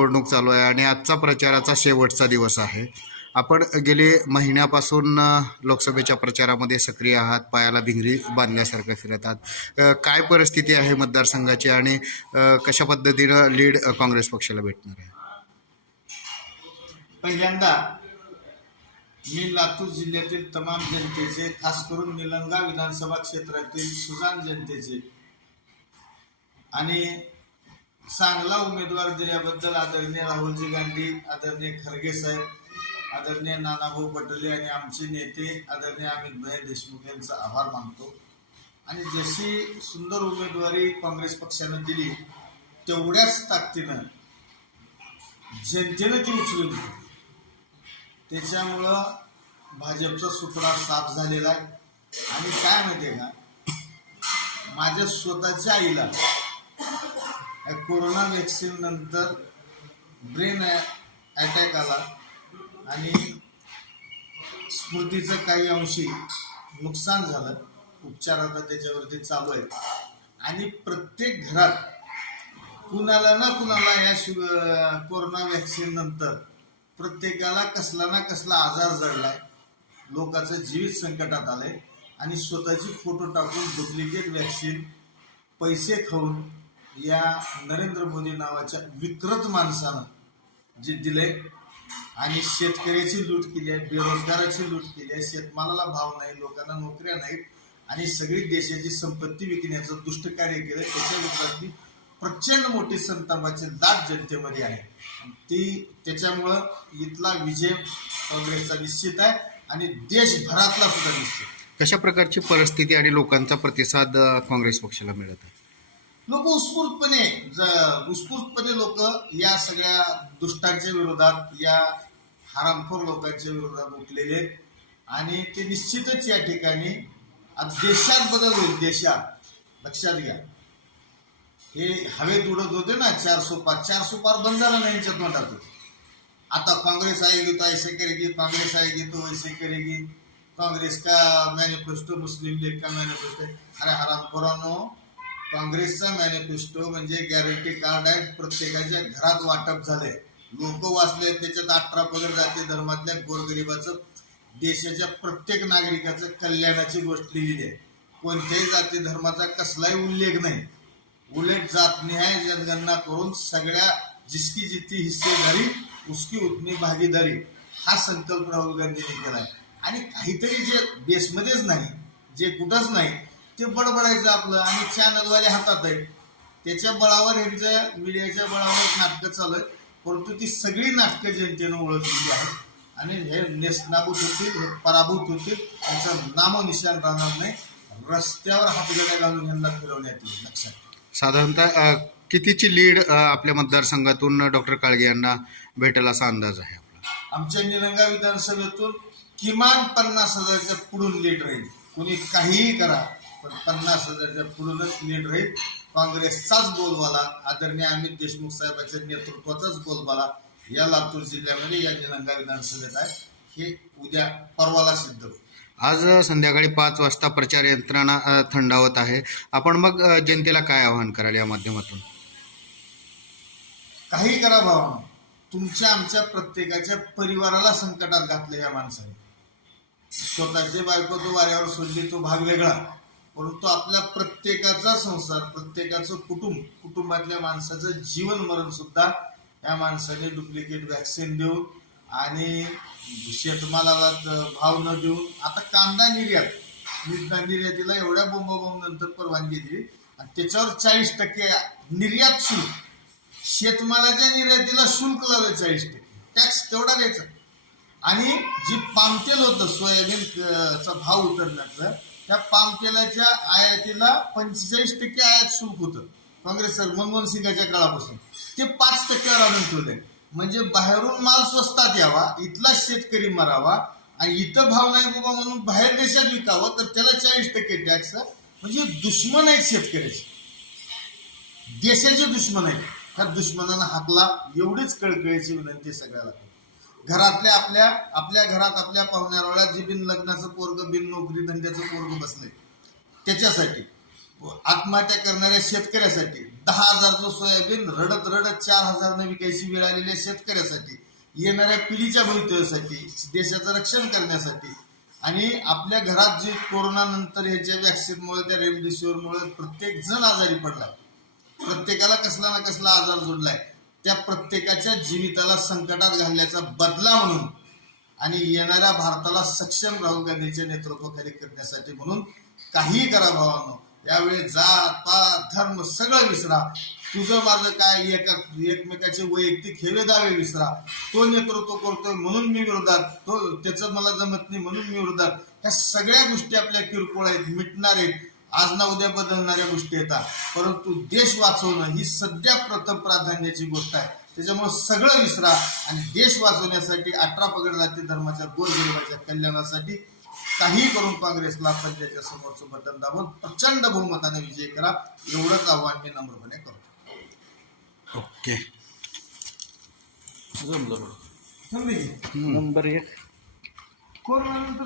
निवडणूक चालू आहे आणि आजचा प्रचाराचा शेवटचा दिवस आहे. आपण गेले महिन्यापासून लोकसभेच्या प्रचारामध्ये सक्रिय आहात पायाला भिंगरी बांधल्यासारखं फिरत आहात. काय परिस्थिती आहे मतदारसंघाची आणि कशा पद्धतीनं लीड काँग्रेस पक्षाला भेटणार आहे? पहिल्यांदा मी लातूर जिल्ह्यातील तमाम जनतेचे खास करून निलंगा विधानसभा क्षेत्रातील सुजान जनतेचे आणि चांगला उमेदवार दिल्याबद्दल आदरणीय राहुलजी गांधी आदरणीय खरगे साहेब आदरणीय नानाभाऊ पटोले आणि आमचे नेते आदरणीय अमित भाई देशमुख यांचा आभार मानतो. आणि जशी सुंदर उमेदवारी काँग्रेस पक्षानं दिली तेवढ्याच ताकदीनं जनतेनं ती उचलून घेतली. त्याच्यामुळं भाजपचा सुपडा साफ झालेला आहे. आणि काय माहिती का? माझ्या स्वतःच्या आईला कोरोना वॅक्सिन नंतर ब्रेन अटॅक आला. आणि स्मृतीचं काही अंशी नुकसान झालं. उपचार आता त्याच्यावरती चालू आहेत. आणि प्रत्येक घरात कुणाला ना कुणाला या शु कोरोना वॅक्सिन नंतर प्रत्येकाला कसला ना कसला आजार जडलाय लोकांचं जीवित संकटात आलंय. आणि स्वतःची फोटो टाकून डुप्लिकेट व्हॅक्सिन पैसे खाऊन या नरेंद्र मोदी नावाच्या विकृत माणसानं जे दिलंय. आणि शेतकऱ्याची लूट केली आहे बेरोजगाराची लूट केली आहे शेतमालाला भाव नाही लोकांना नोकऱ्या नाहीत आणि सगळी देशाची संपत्ती विकण्याचं दुष्ट कार्य केलं त्याच्या विरोधात प्रचंड मोठी संतापाची दाट जनतेमध्ये आहे. ती त्याच्यामुळं इथला विजय काँग्रेसचा निश्चित आहे आणि देशभरातला सुद्धा निश्चित कशा प्रकारची परिस्थिती आणि लोकांचा प्रतिसाद काँग्रेस पक्षाला मिळत आहे? लोक उत्स्फूर्तपणे उत्स्फूर्तपणे लोक या सगळ्या दुष्टांच्या विरोधात या हरामखोर लोकांच्या विरोधात उठलेले आहेत. आणि ते निश्चितच या ठिकाणी आज देशात बदल होईल. देशात. लक्षात घ्या. हे हवेत उडत होते ना चार सोपार. चार सोपार बंद झाला नाही यांच्या तोंडातून आता काँग्रेस आएगी तो ऐसे करेगी काँग्रेस आएगी तो वैसे करेगी काँग्रेस का मॅनिफेस्टो मुस्लिम लीग का मॅनिफेस्टो अरे हरामखोरांनो काँग्रेसचा मॅनिफेस्टो म्हणजे गॅरंटी कार्ड आहे. प्रत्येकाच्या घरात वाटप झालंय. लोक वाचले त्याच्यात अठरा पगड जाती. धर्मातल्या गोरगरिबाचं देशाच्या प्रत्येक नागरिकाचं कल्याणाची गोष्ट लिहिली आहे. कोणत्याही जाती धर्माचा कसलाही उल्लेख नाही. उलट जातनिहाय जनगणना करून सगळ्या जिसकी जितकी हिस्सेदारी उसकी उतनी भागीदारी हा संकल्प राहुल गांधींनी केलाय. आणि काहीतरी जे बेसमध्येच नाही जे कुठंच नाही ते बडबडायचं आपलं आणि चॅनलवाले हातात आहेत. त्याच्या बळावर ह्यांच्या मीडियाच्या बळावर नाटकं चालू आहेत. परंतु ती सगळी नाटकं जनतेनं ओळखलेली आहेत. आणि हे नेस्तनाबूत होतील हे पराभूत होतील त्यांचं नामोनिशाण राहणार नाही. रस्त्यावर हातगड्या घालून यांना फिरवण्यात येईल लक्षात साधारणतः अ, कितीची लीड अ, आपल्या मतदारसंघातून डॉक्टर काळगे यांना भेटेल असा अंदाज आहे आपला? आमच्या निलंगा विधानसभेतून किमान पन्नास हजारच्या पुढून लीड राहील. कुणी काहीही करा. पण पन्नास हजारच्या पुढूनच लीड राहील. काँग्रेसचाच बोलबाला आदरणीय अमित देशमुख साहेबांच्या नेतृत्वाचाच बोलबाला या लातूर जिल्ह्यामध्ये या निलंगा विधानसभेत आहे. हे उद्या परवाला सिद्ध होईल. आज संध्याकाळी पाच वाजता प्रचार यंत्रणा थंडावत आहे. आपण मग जनतेला काय आवाहन कराल या माध्यमातून? काही करा भावानं. तुमच्या आमच्या प्रत्येकाच्या परिवाराला संकटात घातलं या माणसाने. स्वतःचे बायको तो वाऱ्यावर सोडली तो भाग वेगळा. परंतु आपल्या प्रत्येकाचा संसार प्रत्येकाचं कुटुंब कुटुंबातल्या माणसाचं जीवन मरण सुद्धा या माणसाने डुप्लिकेट व्हॅक्सिन देऊन आणि शेतमालाला भाव न देऊन आता कांदा निर्यात. निर्या- निर्यातीला एवढ्या बोंबाबोंब नंतर परवानगी दिली. आणि त्याच्यावर चाळीस टक्के निर्यात शुल्क शेतमालाच्या निर्यातीला शुल्क लावलं चाळीस टक्के. टॅक्स तेवढा द्यायचा. आणि जी पामतेल होतं सोयाबीन चा भाव उतरण्याचं त्या पाम तेलाच्या आयातीला पंचेचाळीस टक्के आयात शुल्क होतं. काँग्रेस सर मनमोहन सिंगाच्या काळापासून. ते पाच टक्क्यावर आणून ठेवले. म्हणजे बाहेरून माल स्वस्तात यावा इथला शेतकरी मरावा आणि इथं भाव नाही बाबा म्हणून बाहेर देशात विकावं तर त्याला चाळीस टक्के टॅक्स म्हणजे दुश्मन आहेत शेतकऱ्याचे. देशाचे दुश्मन आहेत. त्या दुश्मनानं हाकला एवढीच कळकळीची विनंती सगळ्याला. घरातल्या आपल्या आपल्या घरात आपल्या पाहुण्यारोळ्यात जे बिन लग्नाचं पोरग बिन नोकरी धंद्याचं पोरग बसलंय त्याच्यासाठी आत्महत्या करणाऱ्या शेतकऱ्यासाठी दहा हजारचं सोयाबीन रडत रडत चार हजार विकायची वेळ आलेल्या शेतकऱ्यासाठी येणाऱ्या पिढीच्या भवितव्यासाठी देशाचं रक्षण करण्यासाठी आणि आपल्या घरात जे कोरोना नंतर ह्याच्या वॅक्सिनमुळे त्या रेमडेसिवीरमुळे प्रत्येक जण आजारी पडला. प्रत्येकाला कसला ना कसला आजार जोडलाय. त्या प्रत्येकाच्या जीविताला संकटात घालण्याचा बदला म्हणून आणि येणाऱ्या भारताला सक्षम राहुल गांधीच्या नेतृत्वाखाली करण्यासाठी म्हणून काहीही करा भावानो. यावेळी जात पात धर्म सगळं विसरा. तुझं माझं काय? एका एकमेकाचे वैयक्तिक हेवे दावे विसरा. तो नेतृत्व करतोय म्हणून मी विरोधात. तो त्याचं मला जमत नाही म्हणून मी विरोधात. ह्या सगळ्या गोष्टी आपल्या किरकोळ आहेत मिटणार आहेत. आज ना उद्या बदलणाऱ्या गोष्टी येतात. परंतु देश वाचवणं ही सध्या प्रथम प्राधान्याची गोष्ट आहे. त्याच्यामुळे सगळं विसरा आणि देश वाचवण्यासाठी अठरा पगड जाती धर्माच्या गोरगरिबाच्या कल्याणासाठी काही करून काँग्रेसला पंचायतच्या समोरचं बटन दाबून प्रचंड बहुमताने विजय करा एवढंच आव्हान मी नम्रपणे करतो. ओके. जमलं? नंबर एक. कोरोनानंतर